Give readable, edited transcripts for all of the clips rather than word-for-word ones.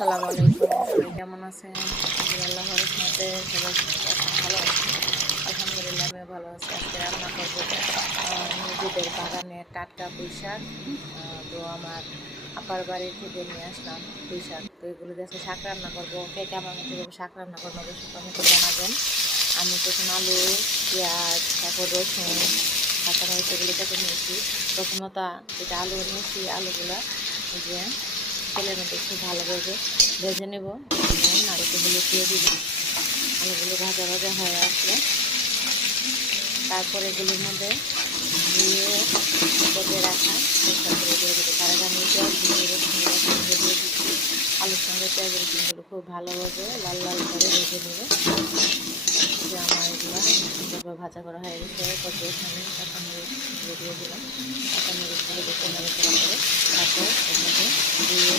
আসসালামু আলাইকুম। সবাই কেমন আছেন? আল্লাহর রহমতে সবাই ভালো আছে। আলহামদুলিল্লাহ আমিও ভালো আছি। আজকে রান্না করব নিজেদের বাগানের টাটকা পুঁই শাক। তো আমার আপার বাড়ি থেকে নিয়ে আসলাম পুঁই শাক। তো এগুলো দিয়ে আজকে শাক রান্না করবো। কে কে আমার মতো করে শাক রান্না করবো অবশ্যই কমেন্টে জানাবেন। আমি তখন আলু, পেঁয়াজ, তারপর রসুন, কাঁচামরিচ এগুলো কেটে নিয়েছি। প্রথমত যেটা আলু নিয়েছি আলুগুলো যে তেলের মধ্যে খুব ভালোভাবে ভেজে নেব। নারকেলগুলো দিয়ে দিব। আলুগুলো ভাজা ভাজা হয়ে আসলে তারপরে এগুলোর মধ্যে দিয়ে কেটে রাখা পেঁয়াজগুলো দিয়ে দেবো। তার আগে আমি পেঁয়াজ দিয়ে রসুনগুলো সঙ্গে দিয়ে দিচ্ছি। আলুর সঙ্গে পেঁয়াজ রসুনগুলো খুব ভালোভাবে লাল লাল করে ভেজে নেবে। যে আমার এগুলো সুন্দরভাবে ভাজা করা হয়ে গেছে। তারপর এখানে কাঁচামরিচগুলো দিয়ে দিলাম। কাঁচামরিচগুলো দেখে নেড়ে করা করে তারপর এর মধ্যে দিয়ে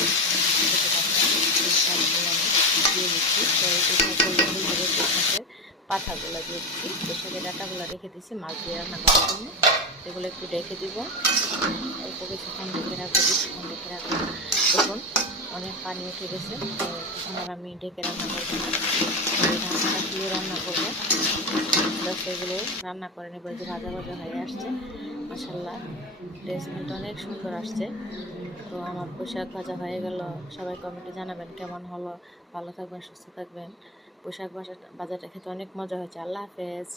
দিয়ে দিচ্ছি। তো এই শাকের পাতাগুলো দিয়ে দিচ্ছি। শাকের ডাঁটাগুলো রেখে দিচ্ছি মাছ দিয়ে রান্না করার জন্য। সেগুলো একটু রেখে দিব। অল্প কিছুক্ষণ ঢেকে রাখবো, কিছুক্ষণ ঢেকে রাখবো। দেখুন অনেক পানি উঠে গেছে। তো এখন আর আমি ঢেকে রান্না করবো না, ঢাকনাটা খুলে রান্না করবো। সেগুলো রান্না করে নেবো। যে ভাজা ভাজা হয়ে আসছে, মাশাআল্লাহ টেস্টটা অনেক সুন্দর আসছে। তো আমার পোশাক ভাজা হয়ে গেল। সবাই কমেন্টে জানাবেন কেমন হলো। ভালো থাকবেন, সুস্থ থাকবেন। পোশাক ভাজাটা খেতে অনেক মজা হয়েছে। আল্লাহ হাফেজ।